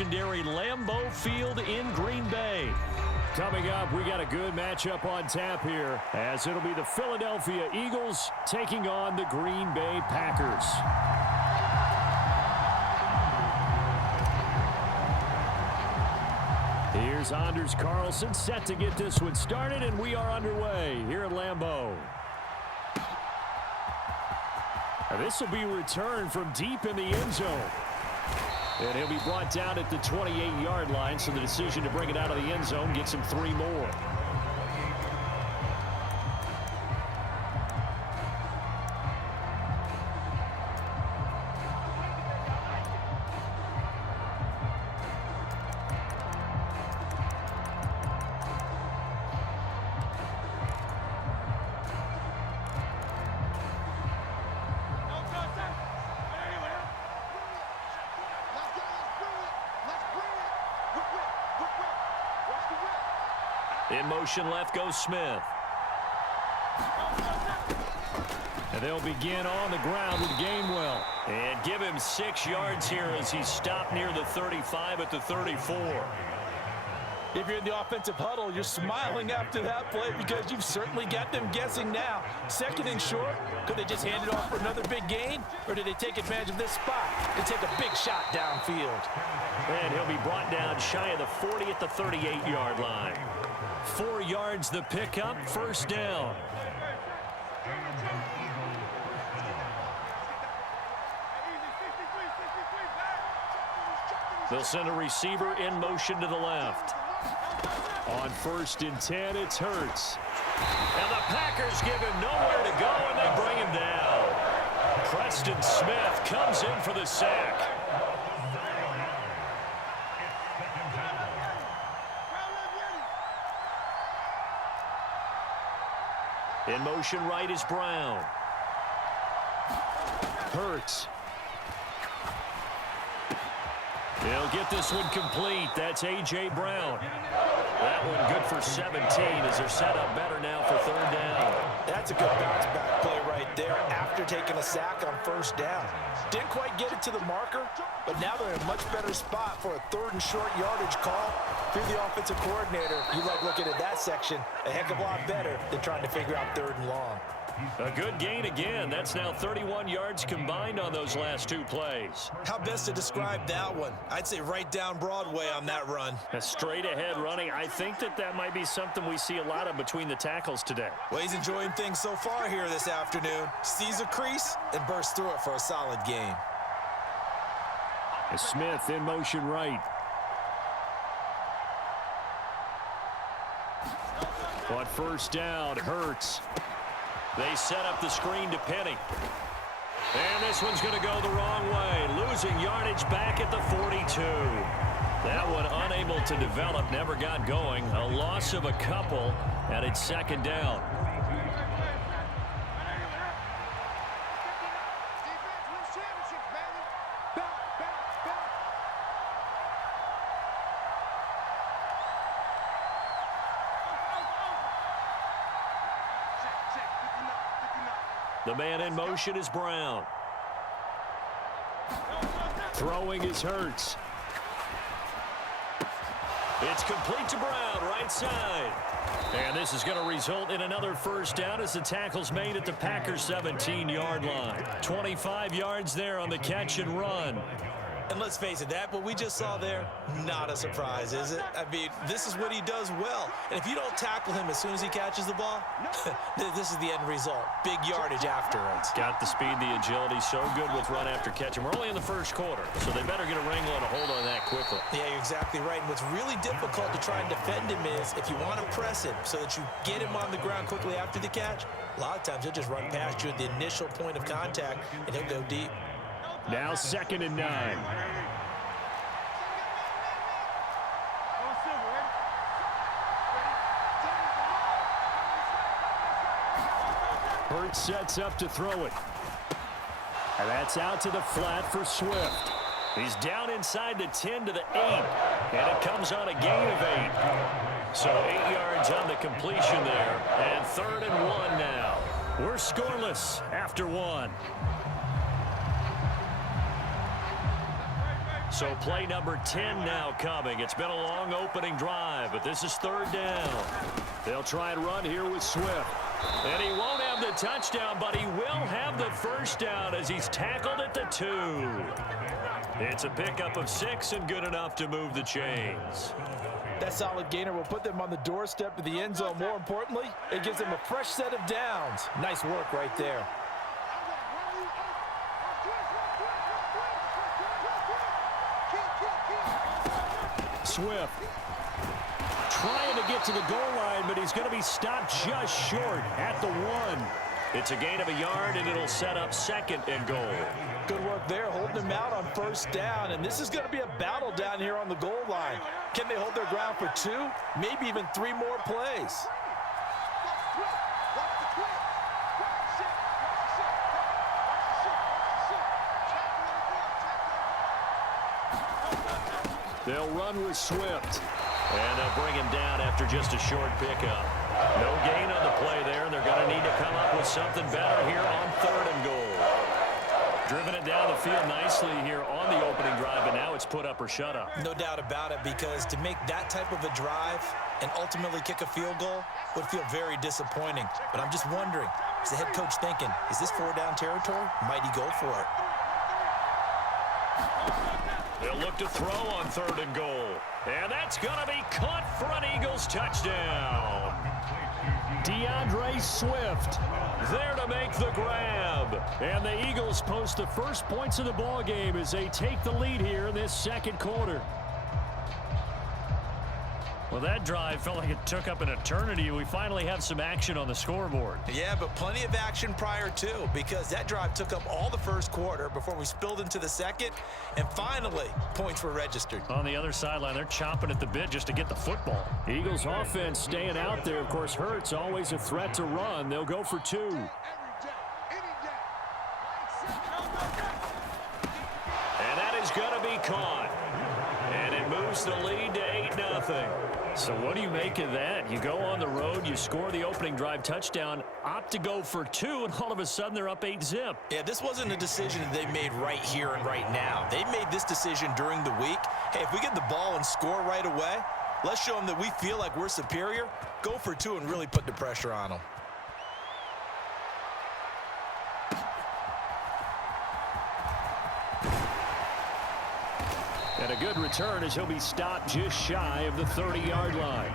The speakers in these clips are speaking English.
legendary Lambeau Field in Green Bay. Coming up, we got a good matchup on tap here, as it'll be the Philadelphia Eagles taking on the Green Bay Packers. Here's Anders Carlson set to get this one started, and we are underway here at Lambeau. This will be returned from deep in the end zone. And he'll be brought down at the 28-yard line, so the decision to bring it out of the end zone gets him 3 more. In motion left goes Smith. And they'll begin on the ground with Gainwell. And give him 6 yards here as he's stopped near the 35 at the 34. If you're in the offensive huddle, you're smiling after that play because you've certainly got them guessing now. 2nd and short, could they just hand it off for another big gain? Or did they take advantage of this spot and take a big shot downfield? And he'll be brought down shy of the 40 at the 38-yard line. 4 yards the pickup, 1st down. They'll send a receiver in motion to the left. On 1st and 10, it's Hurts. And the Packers give him nowhere to go, and they bring him down. Preston Smith comes in for the sack. In motion right is Brown. Hurts. He'll get this one complete. That's A.J. Brown. That one good for 17 as they're set up better now for 3rd down. That's a good bounce-back play right there after taking a sack on 1st down. Didn't quite get it to the marker, but now they're in a much better spot for a 3rd and short yardage call. If you're the offensive coordinator, you like looking at that section a heck of a lot better than trying to figure out 3rd and long. A good gain again. That's now 31 yards combined on those last 2 plays. How best to describe that one? I'd say right down Broadway on that run. A straight ahead running. I think that might be something we see a lot of between the tackles today. Well, he's enjoying things so far here this afternoon. Sees a crease and bursts through it for a solid gain. Smith in motion right. On 1st down, Hurts. They set up the screen to Penny. And this one's going to go the wrong way. Losing yardage back at the 42. That one unable to develop, never got going. A loss of a couple, and it's 2nd down. The man in motion is Brown. Throwing is Hurts. It's complete to Brown, right side. And this is going to result in another 1st down as the tackle's made at the Packers' 17-yard line. 25 yards there on the catch and run. And let's face it, that what we just saw there, not a surprise, is it? I mean, this is what he does well. And if you don't tackle him as soon as he catches the ball, this is the end result. Big yardage afterwards. Got the speed, the agility, so good with run after catch. And we're only in the 1st quarter, so they better get a wrangle and a hold on that quickly. Yeah, you're exactly right. And what's really difficult to try and defend him is if you want to press him so that you get him on the ground quickly after the catch, a lot of times he'll just run past you at the initial point of contact, and he'll go deep. Now 2nd and 9. Hurts sets up to throw it. And that's out to the flat for Swift. He's down inside the 10 to the 8. And it comes on a gain of 8. So 8 yards on the completion there. And 3rd and 1 now. We're scoreless after 1. So play number 10 now coming. It's been a long opening drive, but this is third down. They'll try and run here with Swift. And he won't have the touchdown, but he will have the first down as he's tackled at the 2. It's a pickup of 6 and good enough to move the chains. That solid gainer will put them on the doorstep of the end zone. More importantly, it gives them a fresh set of downs. Nice work right there. Swift trying to get to the goal line, but he's going to be stopped just short at the 1. It's a gain of a yard, and it'll set up 2nd and goal. Good work there, holding him out on first down, and this is going to be a battle down here on the goal line. Can they hold their ground for 2, maybe even 3 more plays? They'll run with Swift. And they'll bring him down after just a short pickup. No gain on the play there, and they're going to need to come up with something better here on 3rd and goal. Driven it down the field nicely here on the opening drive, and now it's put up or shut up. No doubt about it, because to make that type of a drive and ultimately kick a field goal would feel very disappointing. But I'm just wondering, is the head coach thinking, is this 4-down territory? Might he go for it? They'll look to throw on 3rd and goal. And that's going to be caught for an Eagles touchdown. DeAndre Swift there to make the grab. And the Eagles post the first points of the ball game as they take the lead here in this 2nd quarter. Well, that drive felt like it took up an eternity. We finally have some action on the scoreboard. Yeah, but plenty of action prior to, because that drive took up all the first quarter before we spilled into the 2nd, and finally, points were registered. On the other sideline, they're chomping at the bit just to get the football. Eagles offense staying out there. Of course, Hurts always a threat to run. They'll go for 2. And that is going to be caught. And it moves the lead to 8-0. So what do you make of that? You go on the road, you score the opening drive touchdown, opt to go for 2, and all of a sudden they're up 8-zip. Yeah, this wasn't a decision that they made right here and right now. They made this decision during the week. Hey, if we get the ball and score right away, let's show them that we feel like we're superior. Go for 2 and really put the pressure on them. And a good return as he'll be stopped just shy of the 30-yard line.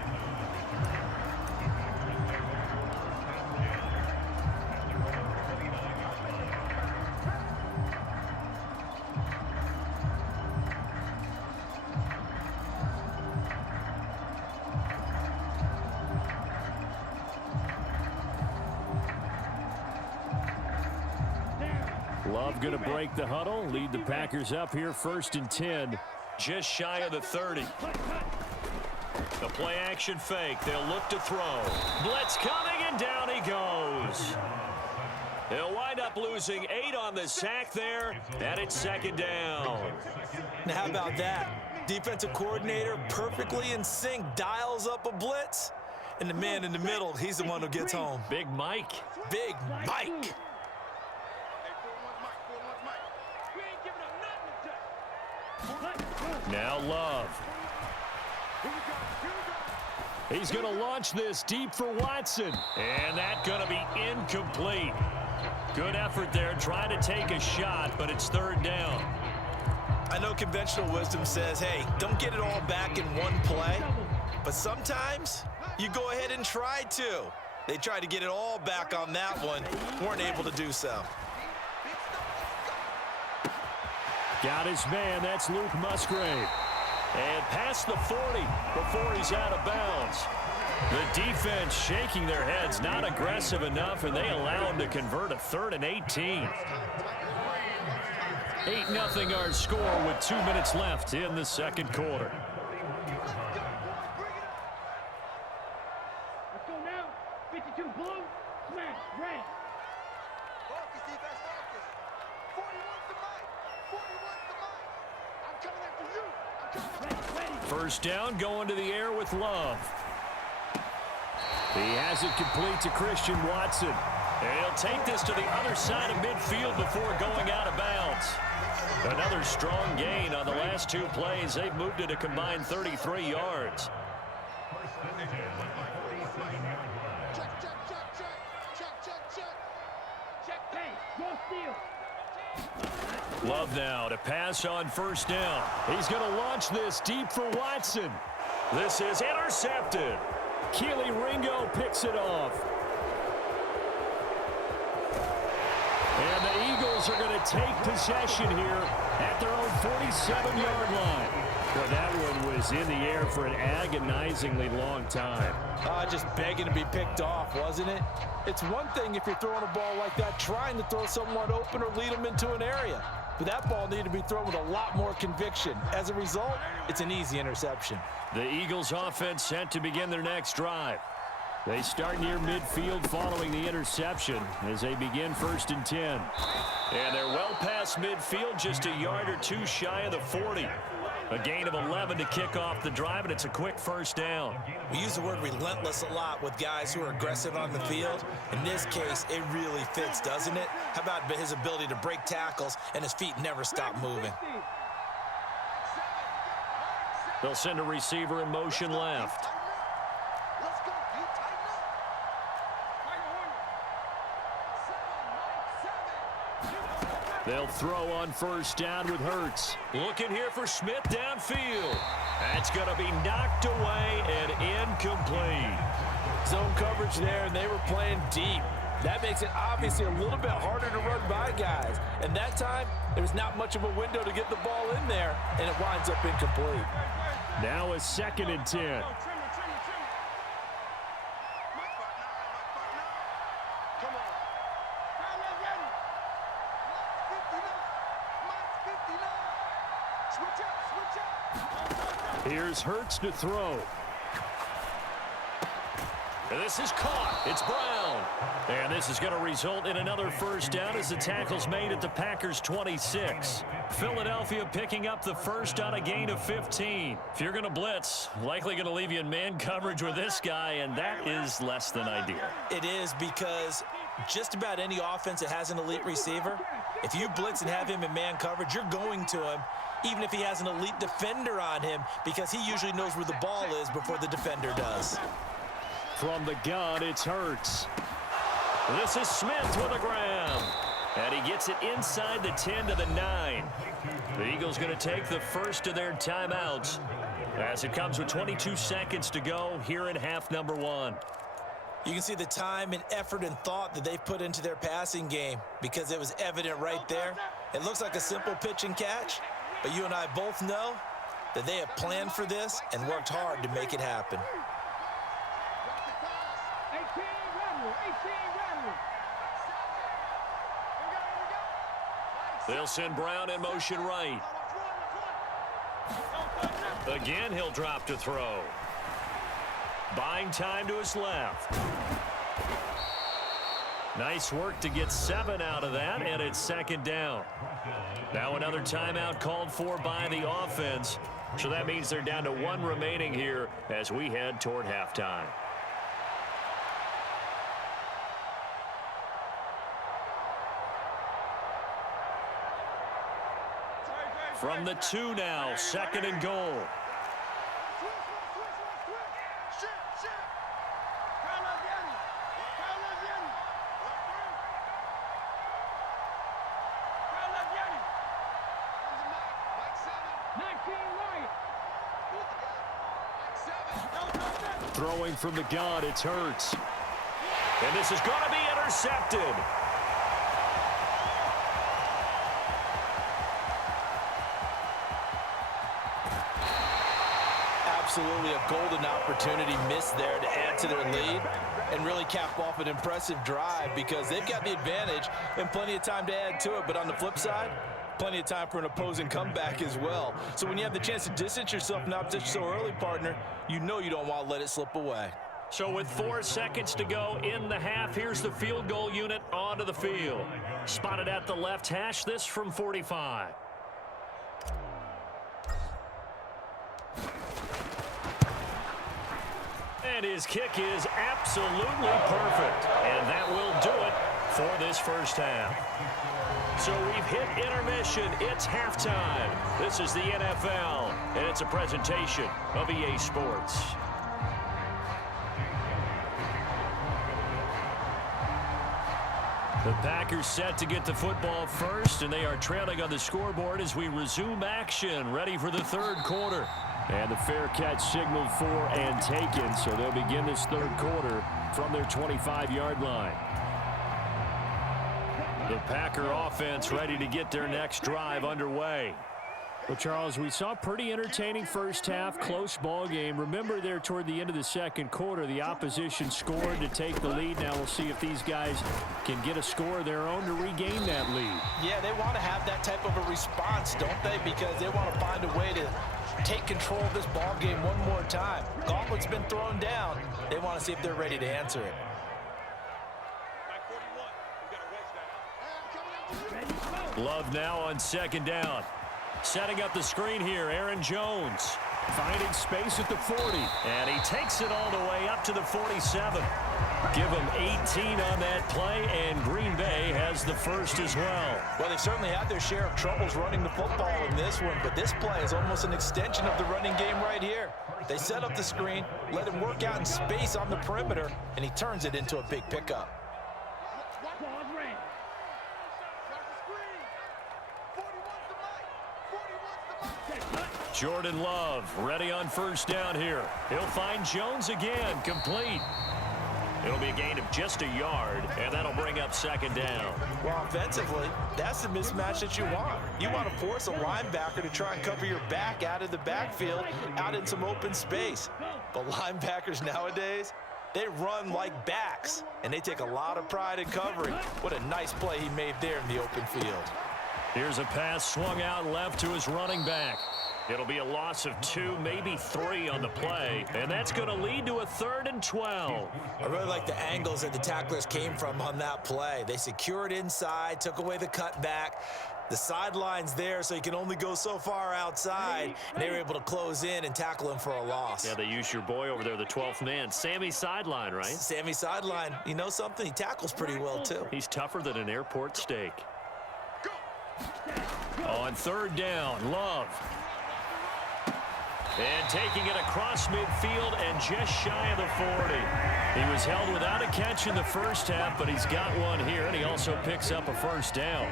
Love going to break the huddle, lead the Packers up here 1st and 10. Just shy of the 30. The play action fake. They'll look to throw. Blitz coming, and down he goes. They'll wind up losing 8 on the sack there, and it's 2nd down. Now, how about that? Defensive coordinator perfectly in sync, dials up a blitz, and the man in the middle, he's the one who gets home. Big Mike. Big Mike. Now Love. He's going to launch this deep for Watson. And that's going to be incomplete. Good effort there trying to take a shot, but it's 3rd down. I know conventional wisdom says, hey, don't get it all back in one play. But sometimes you go ahead and try to. They tried to get it all back on that one. Weren't able to do so. Got his man. That's Luke Musgrave. And past the 40 before he's out of bounds. The defense shaking their heads, not aggressive enough, and they allow him to convert a 3rd and 18. 8-0 our score with 2 minutes left in the 2nd quarter. Let's go now. 52 blue, smash, red. Focus, defense, focus. 41's the mic. 41's the mic. I'm coming after you. First down, going to the air with Love. He has it complete to Christian Watson. And he'll take this to the other side of midfield before going out of bounds. Another strong gain on the last 2 plays. They've moved it a combined 33 yards. Love now to pass on first down. He's going to launch this deep for Watson. This is intercepted. Keely Ringo picks it off. And the Eagles are going to take possession here at their own 47-yard line. Well, that one was in the air for an agonizingly long time. Just begging to be picked off, wasn't it? It's one thing if you're throwing a ball like that, trying to throw someone open or lead them into an area. But that ball needed to be thrown with a lot more conviction. As a result, it's an easy interception. The Eagles offense set to begin their next drive. They start near midfield following the interception as they begin 1st and 10. And they're well past midfield, just a yard or 2 shy of the 40. A gain of 11 to kick off the drive, and it's a quick first down. We use the word relentless a lot with guys who are aggressive on the field. In this case, it really fits, doesn't it? How about his ability to break tackles and his feet never stop moving? They'll send a receiver in motion left. Let's go, dude. Tighten up. They'll throw on first down with Hurts. Looking here for Smith downfield. That's going to be knocked away and incomplete. Zone coverage there, and they were playing deep. That makes it obviously a little bit harder to run by guys. And that time, there was not much of a window to get the ball in there, and it winds up incomplete. Now a 2nd and 10. Here's Hurts to throw. And this is caught. It's Brown. And this is going to result in another first down as the tackle's made at the Packers' 26. Philadelphia picking up the first on a gain of 15. If you're going to blitz, likely going to leave you in man coverage with this guy, and that is less than ideal. It is, because just about any offense that has an elite receiver, if you blitz and have him in man coverage, you're going to him, even if he has an elite defender on him, because he usually knows where the ball is before the defender does. From the gun, it's Hurts. This is Smith with a grab. And he gets it inside the 10 to the 9. The Eagles going to take the first of their timeouts as it comes with 22 seconds to go here in half number 1. You can see the time and effort and thought that they've put into their passing game, because it was evident right there. It looks like a simple pitch and catch, but you and I both know that they have planned for this and worked hard to make it happen. They'll send Brown in motion right. Again, he'll drop to throw. Buying time to his left. Nice work to get 7 out of that, and it's 2nd down. Now another timeout called for by the offense. So that means they're down to 1 remaining here as we head toward halftime. From the 2 now, 2nd and goal. Throwing from the gun, it's Hurts. And this is going to be intercepted. Absolutely a golden opportunity missed there to add to their lead and really cap off an impressive drive, because they've got the advantage and plenty of time to add to it. But on the flip side, plenty of time for an opposing comeback as well. So when you have the chance to distance yourself from the opposition so early, partner, you know you don't want to let it slip away. So with 4 seconds to go in the half, here's the field goal unit onto the field. Spotted at the left hash, this from 45. And his kick is absolutely perfect. And that will do it for this first half. So we've hit intermission. It's halftime. This is the NFL, and it's a presentation of EA Sports. The Packers set to get the football first, and they are trailing on the scoreboard as we resume action, ready for the third quarter. And the fair catch signaled for and taken, so they'll begin this third quarter from their 25-yard line. The Packer offense ready to get their next drive underway. Well, Charles, we saw a pretty entertaining first half, close ball game. Remember there toward the end of the second quarter, the opposition scored to take the lead. Now we'll see if these guys can get a score of their own to regain that lead. Yeah, they want to have that type of a response, don't they? Because they want to find a way to take control of this ball game one more time. Gauntlet's been thrown down. They want to see if they're ready to answer it. Love now on second down. Setting up the screen here, Aaron Jones. Finding space at the 40. And he takes it all the way up to the 47. Give him 18 on that play, and Green Bay has the first as well. Well, they've certainly had their share of troubles running the football in this one, but this play is almost an extension of the running game right here. They set up the screen, let him work out in space on the perimeter, and he turns it into a big pickup. Jordan Love ready on first down here. He'll find Jones again, complete. It'll be a gain of just a yard, and that'll bring up second down. Well, offensively, that's the mismatch that you want. You want to force a linebacker to try and cover your back out of the backfield, out in some open space. But linebackers nowadays, they run like backs, and they take a lot of pride in covering. What a nice play he made there in the open field. Here's a pass swung out left to his running back. It'll be a loss of 2, maybe 3 on the play, and that's going to lead to a 3rd and 12. I really like the angles that the tacklers came from on that play. They secured inside, took away the cutback. The sideline's there, so you can only go so far outside, and they were able to close in and tackle him for a loss. Yeah, they used your boy over there, the 12th man, Sammy Sideline, right? Sammy Sideline, you know something? He tackles pretty well, too. He's tougher than an airport steak. On third down, Love. And taking it across midfield and just shy of the 40. He was held without a catch in the first half, but he's got one here, and he also picks up a first down.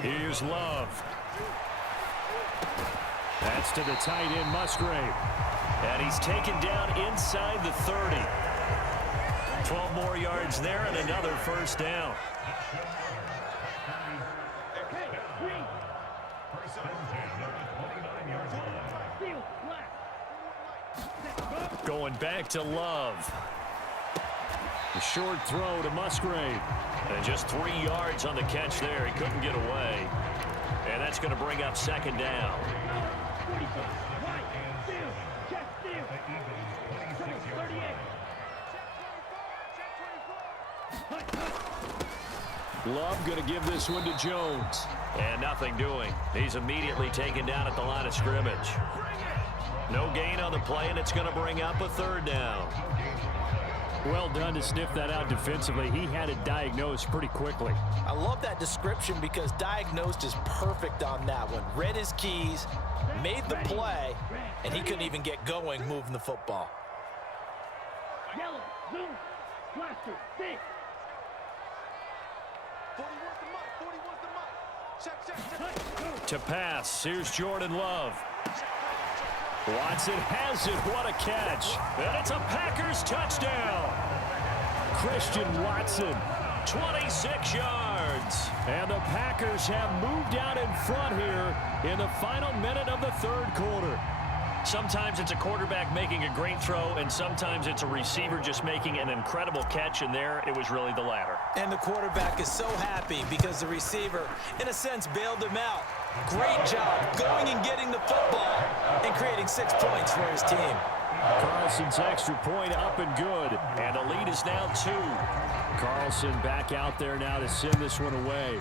Here's Love. That's to the tight end, Musgrave. And he's taken down inside the 30. 12 more yards there and another first down. Going back to Love. The short throw to Musgrave. And just 3 yards on the catch there. He couldn't get away. And that's going to bring up second down. Love going to give this one to Jones. And nothing doing. He's immediately taken down at the line of scrimmage. No gain on the play, and it's going to bring up a 3rd down. Well done to sniff that out defensively. He had it diagnosed pretty quickly. I love that description because diagnosed is perfect on that one. Read his keys, made the play, and he couldn't even get going moving the football. Yellow, zoom, blaster, 6. 41's the mic, 41's the mic. Check. To pass, here's Jordan Love. Watson has it. What a catch. And it's a Packers touchdown. Christian Watson, 26 yards. And the Packers have moved out in front here in the final minute of the third quarter. Sometimes it's a quarterback making a great throw, and sometimes it's a receiver just making an incredible catch, and there it was really the latter. And the quarterback is so happy because the receiver, in a sense, bailed him out. Great job going and getting the football and creating 6 points for his team. Carlson's extra point up and good, and the lead is now 2. Carlson back out there now to send this one away.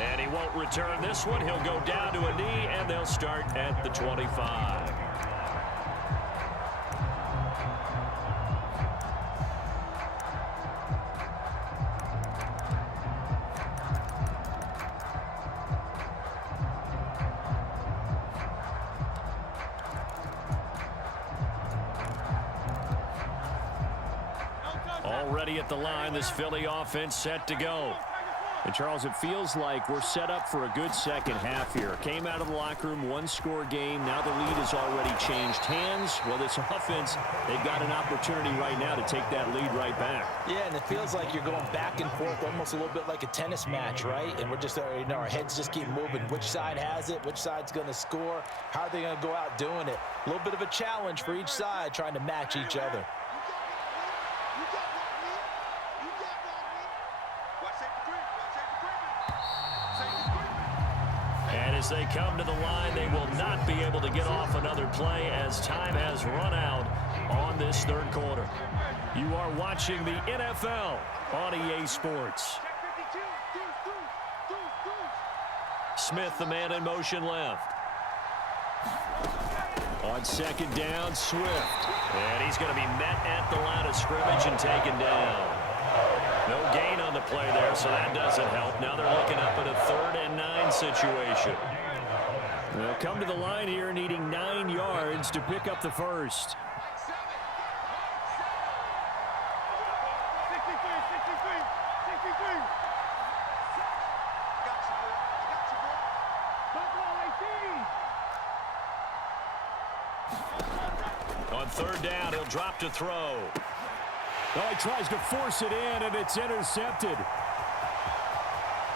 And he won't return this one. He'll go down to a knee, and they'll start at the 25. Already at the line, this Philly offense set to go. And, Charles, it feels like we're set up for a good second half here. Came out of the locker room, one-score game. Now the lead has already changed hands. Well, this offense, they've got an opportunity right now to take that lead right back. Yeah, and it feels like you're going back and forth, almost a little bit like a tennis match, right? And we're just, our heads just keep moving. Which side has it? Which side's going to score? How are they going to go out doing it? A little bit of a challenge for each side, trying to match each other. And as they come to the line, they will not be able to get off another play as time has run out on this third quarter. You are watching the NFL on EA Sports. Smith, the man in motion left. On second down, Swift. And he's going to be met at the line of scrimmage and taken down. No gain on the play there, so that doesn't help. Now they're looking up at a 3rd and 9 situation. They'll come to the line here needing 9 yards to pick up the first. On 3rd down, he'll drop to throw. Oh, he tries to force it in, and it's intercepted.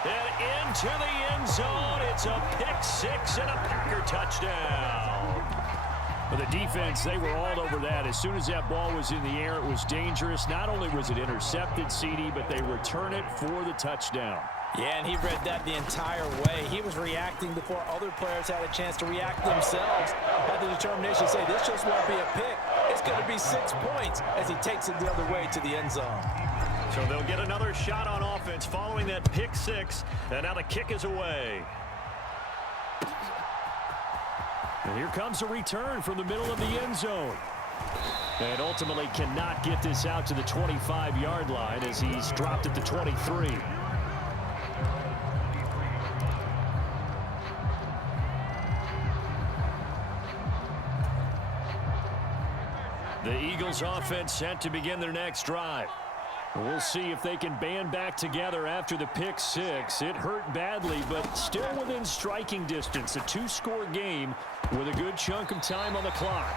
And into the end zone. It's a pick-6 and a Packer touchdown. For the defense, they were all over that. As soon as that ball was in the air, it was dangerous. Not only was it intercepted, CD, but they return it for the touchdown. Yeah, and he read that the entire way. He was reacting before other players had a chance to react themselves. Had the determination to say, this just won't be a pick. It's going to be 6 points as he takes it the other way to the end zone. So they'll get another shot on offense following that pick-6, and now the kick is away. And here comes a return from the middle of the end zone. And ultimately cannot get this out to the 25-yard line as he's dropped at the 23. The Eagles offense set to begin their next drive. We'll see if they can band back together after the pick-6. It hurt badly, but still within striking distance. A 2-score game with a good chunk of time on the clock.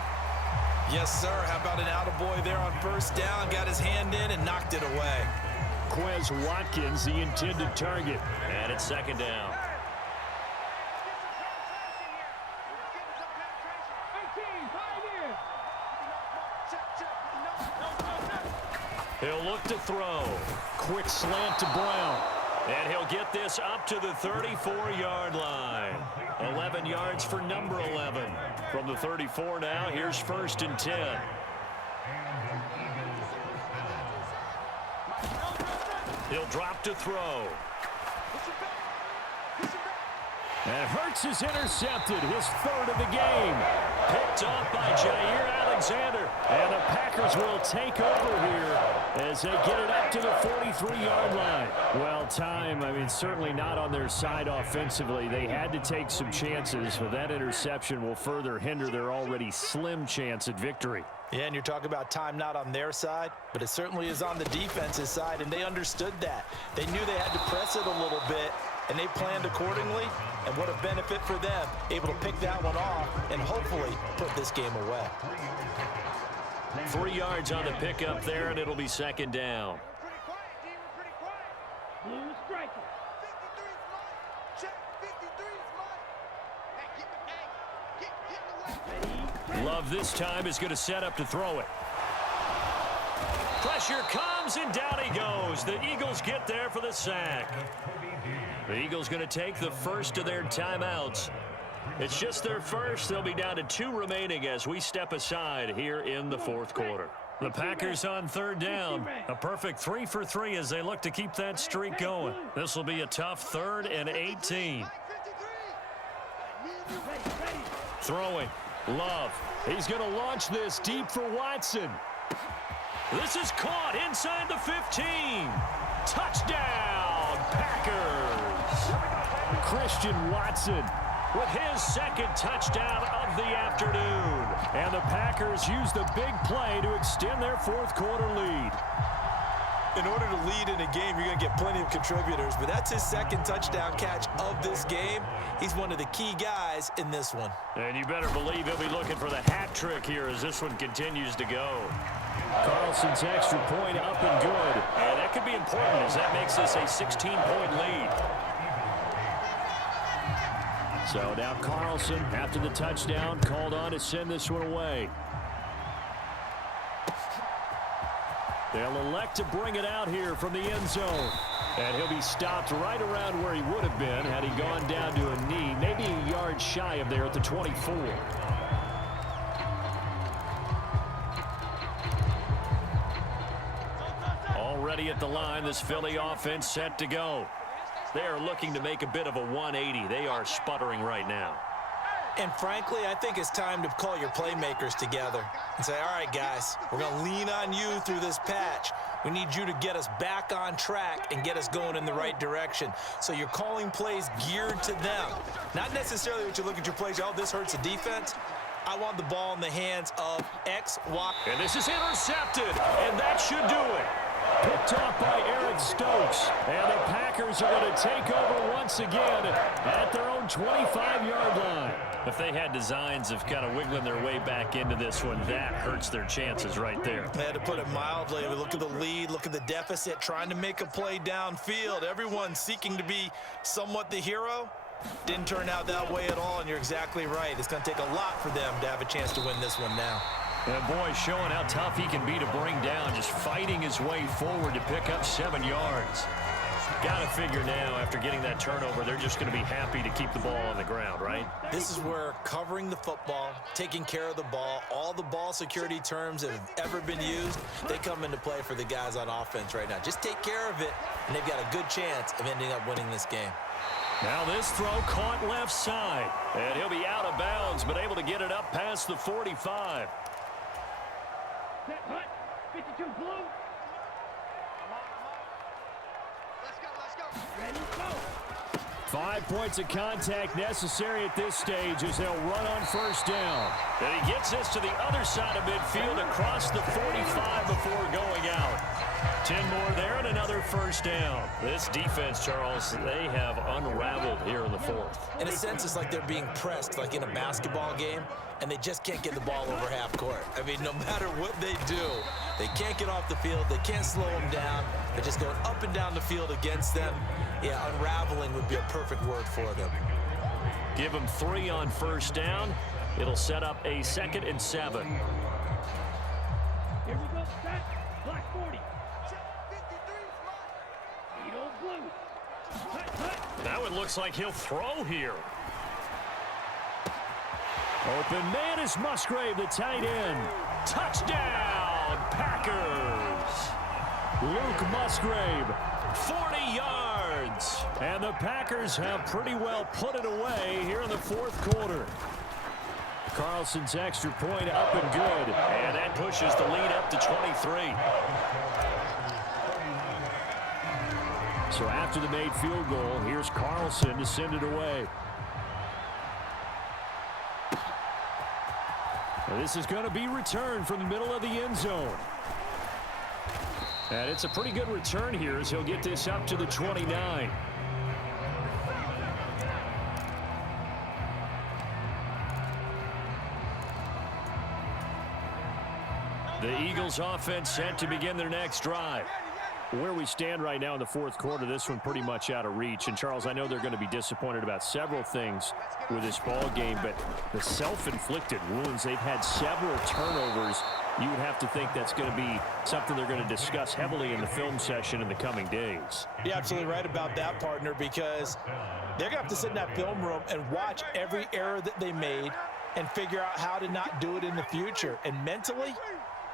Yes, sir. How about an attaboy there on 1st down? Got his hand in and knocked it away. Quez Watkins, the intended target. And it's 2nd down. He'll look to throw. Quick slant to Brown. And he'll get this up to the 34-yard line. 11 yards for number 11. From the 34 now, here's 1st and 10. He'll drop to throw. And Hurts is intercepted, his 3rd of the game. Picked off by Jair Alexander. And the Packers will take over here as they get it up to the 43-yard line. Well, certainly not on their side offensively. They had to take some chances, but that interception will further hinder their already slim chance at victory. Yeah, and you're talking about time not on their side, but it certainly is on the defense's side, and they understood that. They knew they had to press it a little bit, and they planned accordingly, and what a benefit for them, able to pick that one off and hopefully put this game away. 3 yards on the pickup there, and it'll be 2nd down. Blue striker. Love this time is going to set up to throw it. Pressure comes, and down he goes. The Eagles get there for the sack. The Eagles going to take the first of their timeouts. It's just their first. They'll be down to 2 remaining as we step aside here in the 4th quarter. The Packers on third down. A perfect 3 for 3 as they look to keep that streak going. This will be a tough 3rd and 18. Throwing. Love. He's going to launch this deep for Watson. This is caught inside the 15. Touchdown, Packers. Christian Watson with his 2nd touchdown of the afternoon. And the Packers use the big play to extend their 4th quarter lead. In order to lead in a game, you're going to get plenty of contributors, but that's his 2nd touchdown catch of this game. He's one of the key guys in this one. And you better believe he'll be looking for the hat trick here as this one continues to go. Carlson's extra point up and good. And that could be important as that makes this a 16-point lead. So now Carlson, after the touchdown, called on to send this one away. They'll elect to bring it out here from the end zone. And he'll be stopped right around where he would have been had he gone down to a knee, maybe a yard shy of there at the 24. Already at the line, this Philly offense set to go. They are looking to make a bit of a 180. They are sputtering right now. And frankly, I think it's time to call your playmakers together and say, all right, guys, we're going to lean on you through this patch. We need you to get us back on track and get us going in the right direction. So you're calling plays geared to them. Not necessarily what you look at your plays, oh, this hurts the defense. I want the ball in the hands of X, Y. And this is intercepted, and that should do it. Picked off by Eric Stokes. And the Packers are going to take over once again at their own 25-yard line. If they had designs of kind of wiggling their way back into this one, that hurts their chances right there. They had to put it mildly. Look at the lead, look at the deficit, trying to make a play downfield. Everyone seeking to be somewhat the hero. Didn't turn out that way at all, and you're exactly right. It's going to take a lot for them to have a chance to win this one now. And boy, showing how tough he can be to bring down, just fighting his way forward to pick up 7 yards. Got to figure now, after getting that turnover, they're just going to be happy to keep the ball on the ground, right? This is where covering the football, taking care of the ball, all the ball security terms that have ever been used, they come into play for the guys on offense right now. Just take care of it, and they've got a good chance of ending up winning this game. Now this throw caught left side, and he'll be out of bounds, but able to get it up past the 45. Set, hut, 52 blue. Let's go. Ready, go. 5 points of contact necessary at this stage as they'll run on first down. And he gets this to the other side of midfield across the 45 before going out. 10 more there and another first down. This defense, Charles, they have unraveled here in the 4th. In a sense, it's like they're being pressed like in a basketball game, and they just can't get the ball over half court. I mean, no matter what they do, they can't get off the field. They can't slow them down. They're just going up and down the field against them. Yeah, unraveling would be a perfect word for them. Give them 3 on first down. It'll set up a 2nd and 7. Here we go, set, black 40. Need old blue. Hut, hut. Now it looks like he'll throw here. Open man is Musgrave, the tight end. Touchdown, Packers. Luke Musgrave, 40 yards. And the Packers have pretty well put it away here in the 4th quarter. Carlson's extra point up and good. And that pushes the lead up to 23. So after the made field goal, here's Carlson to send it away. This is going to be returned from the middle of the end zone. And it's a pretty good return here as he'll get this up to the 29. The Eagles offense set to begin their next drive. Where we stand right now in the 4th quarter, this one pretty much out of reach. And, Charles, I know they're going to be disappointed about several things with this ball game, but the self-inflicted wounds, they've had several turnovers. You would have to think that's going to be something they're going to discuss heavily in the film session in the coming days. You're absolutely right about that, partner, because they're going to have to sit in that film room and watch every error that they made and figure out how to not do it in the future. And mentally,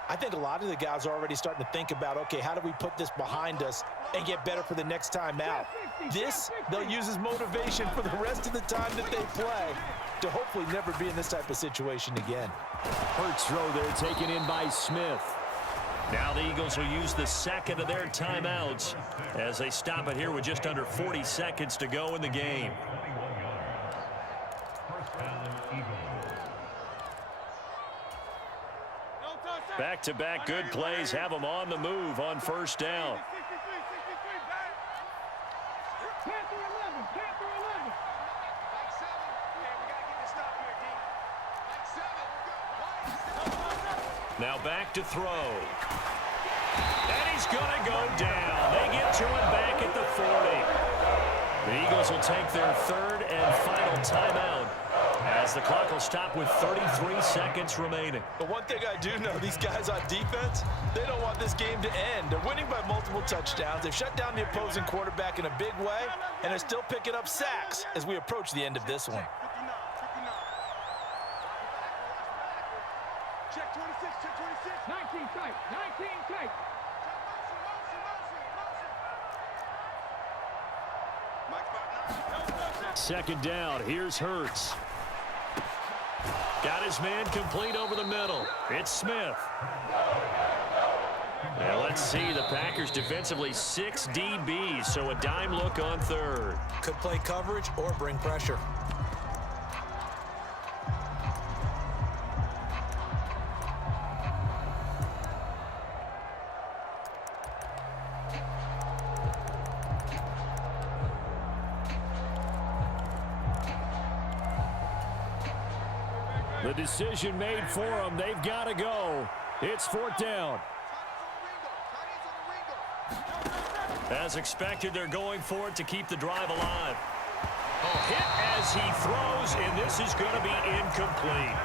I think a lot of the guys are already starting to think about, okay, how do we put this behind us and get better for the next time out? This, they'll use as motivation for the rest of the time that they play to hopefully never be in this type of situation again. Hurts throw there taken in by Smith. Now the Eagles will use the second of their timeouts as they stop it here with just under 40 seconds to go in the game. Back-to-back good plays have them on the move on first down. Now back to throw. And he's going to go down. They get to him back at the 40. The Eagles will take their third and final timeout as the clock will stop with 33 seconds remaining. But one thing I do know, these guys on defense, they don't want this game to end. They're winning by multiple touchdowns. They've shut down the opposing quarterback in a big way, and they're still picking up sacks as we approach the end of this one. Check 26, check 26. 19 tight, 19 tight. Second down, here's Hurts. Got his man complete over the middle. It's Smith. Now let's see, the Packers defensively 6 DBs, so a dime look on third. Could play coverage or bring pressure. The decision made for them. They've got to go. It's fourth down. As expected, they're going for it to keep the drive alive. A hit as he throws, and this is going to be incomplete.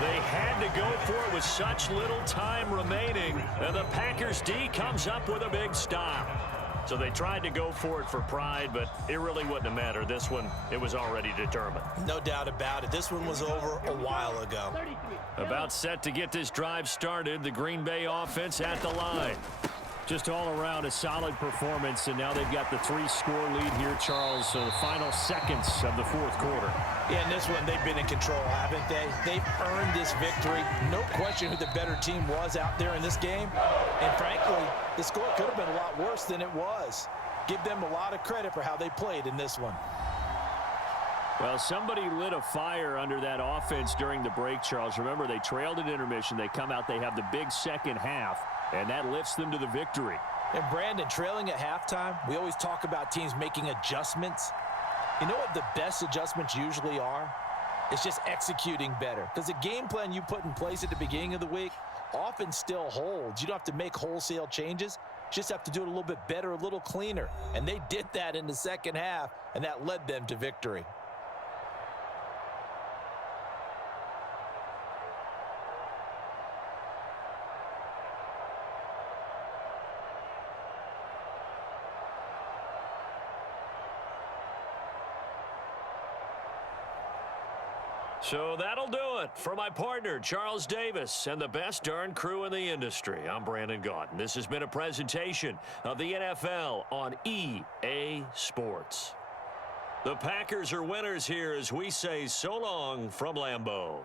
They had to go for it with such little time remaining, and the Packers D comes up with a big stop. So they tried to go for it for pride, but it really wouldn't have mattered. This one, it was already determined. No doubt about it. This one was over a while ago. About set to get this drive started, the Green Bay offense at the line. Just all around a solid performance, and now they've got the 3-score lead here, Charles, so the final seconds of the fourth quarter. Yeah, in this one, they've been in control, haven't they? They've earned this victory. No question who the better team was out there in this game. And frankly, the score could have been a lot worse than it was. Give them a lot of credit for how they played in this one. Well, somebody lit a fire under that offense during the break, Charles. Remember, they trailed at intermission. They come out, they have the big second half, and that lifts them to the victory. And Brandon, trailing at halftime, we always talk about teams making adjustments. You know what the best adjustments usually are? It's just executing better. Because the game plan you put in place at the beginning of the week often still holds. You don't have to make wholesale changes. You just have to do it a little bit better, a little cleaner. And they did that in the second half, and that led them to victory. So that'll do it for my partner, Charles Davis, and the best darn crew in the industry. I'm Brandon Gaudin. This has been a presentation of the NFL on EA Sports. The Packers are winners here as we say so long from Lambeau.